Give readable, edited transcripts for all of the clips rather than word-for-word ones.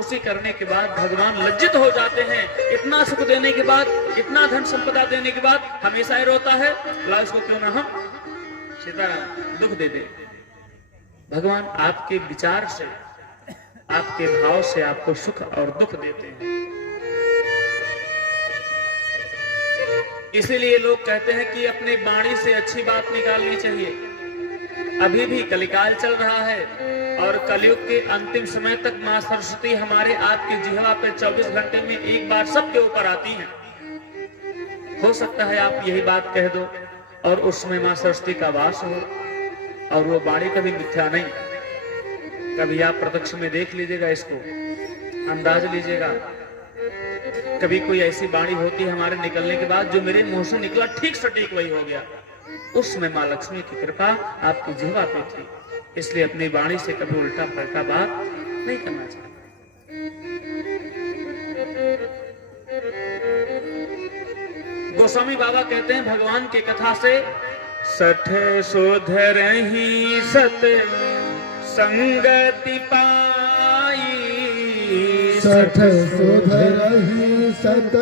खुशी करने के बाद भगवान लज्जित हो जाते हैं। इतना सुख देने के बाद, इतना धन संपदा देने के बाद हमेशा ही रोता है, ला इसको क्यों ना हम सीताराम दुख दे दे। भगवान आपके विचार से, आपके भाव से आपको सुख और दुख देते हैं। इसीलिए लोग कहते हैं कि अपने वाणी से अच्छी बात निकालनी चाहिए। अभी भी कलिकाल चल रहा है और कलयुग के अंतिम समय तक मां सरस्वती हमारे आपकी जिह्वा पे 24 घंटे में एक बार सबके ऊपर आती हैं। हो सकता है आप यही बात कह दो और उसमें मां सरस्वती का वास हो, और वो वाणी कभी मिथ्या नहीं। कभी आप प्रत्यक्ष में देख लीजिएगा, इसको अंदाज लीजिएगा। कभी कोई ऐसी वाणी होती है हमारे निकलने के बाद, जो मेरे मुंह से निकला ठीक सटीक वही हो गया। उसमें मां लक्ष्मी की कृपा आपकी जिह्वा पे थी। इसलिए अपनी वाणी से कभी उल्टा पलटा बात नहीं करना चाहिए। गोस्वामी बाबा कहते हैं भगवान की कथा से, सठ सुधरहि सत संगति पाई, सठ सुधरहि सत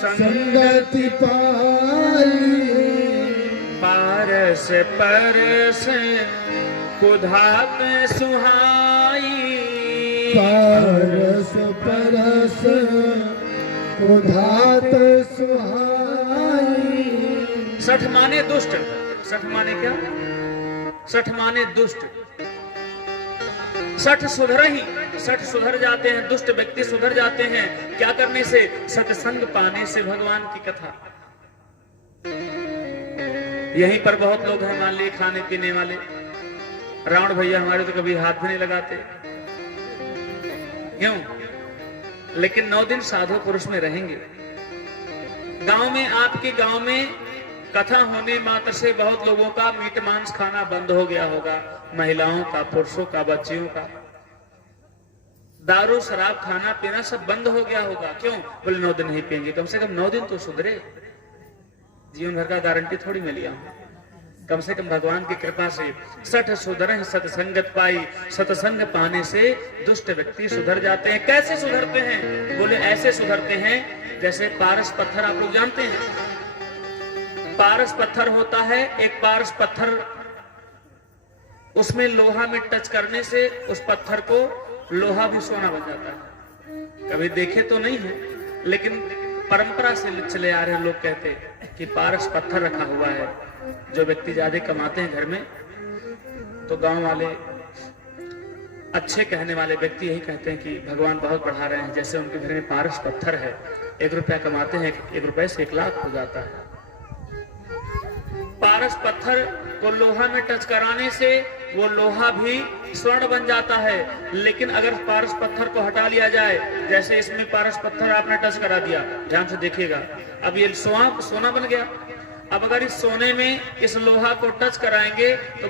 संगति पाई, पारस परस कुधात सुहाई, पारस परस कुधात सुहाई। सठ माने दुष्ट, सठ माने क्या? सठ माने दुष्ट। सठ सुधरहि, सठ सुधर जाते हैं, दुष्ट व्यक्ति सुधर जाते हैं। क्या करने से? सत्संग पाने से, भगवान की कथा। यहीं पर बहुत लोग हैं, मान लिए खाने पीने वाले, रावण भैया हमारे तो कभी हाथ भी नहीं लगाते, क्यों? लेकिन 9 दिन साधु पुरुष में रहेंगे। गांव में, आपके गांव में कथा होने मात्र से बहुत लोगों का मीट मांस खाना बंद हो गया होगा, महिलाओं का, पुरुषों का, बच्चियों का। दारू शराब खाना पीना सब बंद हो गया होगा। क्यों? बोले 9 दिन नहीं पिएंगे। कम से कम 9 दिन तो सुधरे। जीवन भर का गारंटी थोड़ी में लिया हूं। कम से कम भगवान की कृपा से सठ सुधरहि सत्संगत पाई, सत्संग पाने से दुष्ट व्यक्ति सुधर जाते हैं। कैसे सुधरते हैं? बोले ऐसे सुधरते हैं जैसे पारस पत्थर, आप लोग जानते हैं पारस पत्थर होता है। एक पारस पत्थर, उसमें लोहा में टच करने से उस पत्थर को लोहा भी सोना बन जाता है। कभी देखे तो नहीं है, लेकिन परंपरा से चले आ रहे लोग कहते हैं कि पारस पत्थर रखा हुआ है। जो व्यक्ति ज्यादा कमाते हैं घर में, तो गांव वाले, अच्छे कहने वाले व्यक्ति यही कहते हैं कि भगवान बहुत बढ़ा रहे हैं। जैसे उनके घर में पारस पत्थर है, 1 रुपया कमाते हैं, 1 रुपए से 1 लाख हो जाता है। पारस पत्थर को लोहा में टच कराने से वो लोहा भी स्वर्ण बन जाता है। लेकिन अगर पारस पत्थर को हटा लिया जाए, जैसे इसमें पारस पत्थर आपने टच करा दिया, ध्यान से देखिएगा, अब ये सोना बन गया। अब अगर इस सोने में इस लोहा को टच कराएंगे तो